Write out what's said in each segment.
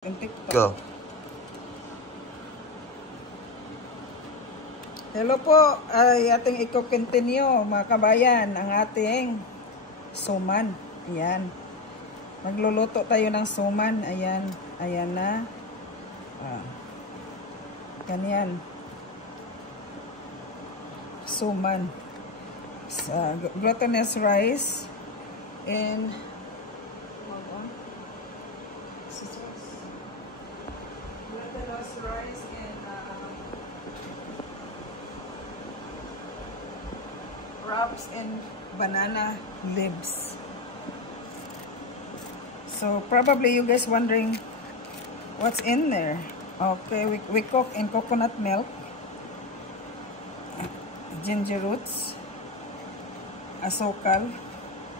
Go. Hello po, ay ating i-continue mga kabayan ang ating suman. Ayan. Magluluto tayo ng suman. Ayan. Ayan na. Ganyan. Suman. Glutinous rice and glutinous rice and wraps and banana leaves. So probably you guys wondering what's in there. Okay, we cook in coconut milk, ginger roots, asukal,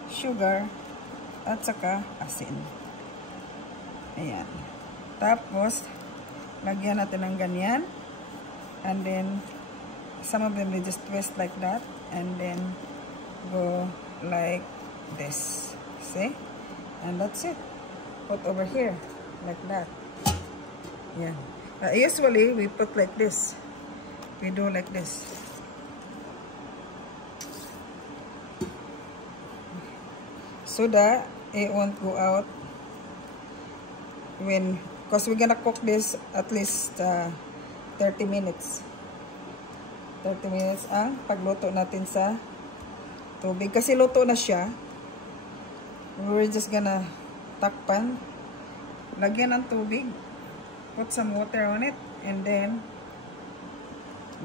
sugar, at saka asin. Ayan. Tapos lagyan natin ng ganyan, and then some of them they just twist like that and then go like this, see, and that's it. Put over here like that. Yeah, usually we put like this, we do like this. So that it won't go out when, because we're gonna cook this at least 30 minutes. 30 minutes ang pagluto natin sa tubig. Kasi luto na siya. We're just gonna takpan. Lagyan ng tubig. Put some water on it. And then,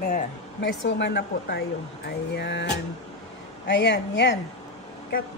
there. May suman na po tayo. Ayan. Ayan, yan. Cut.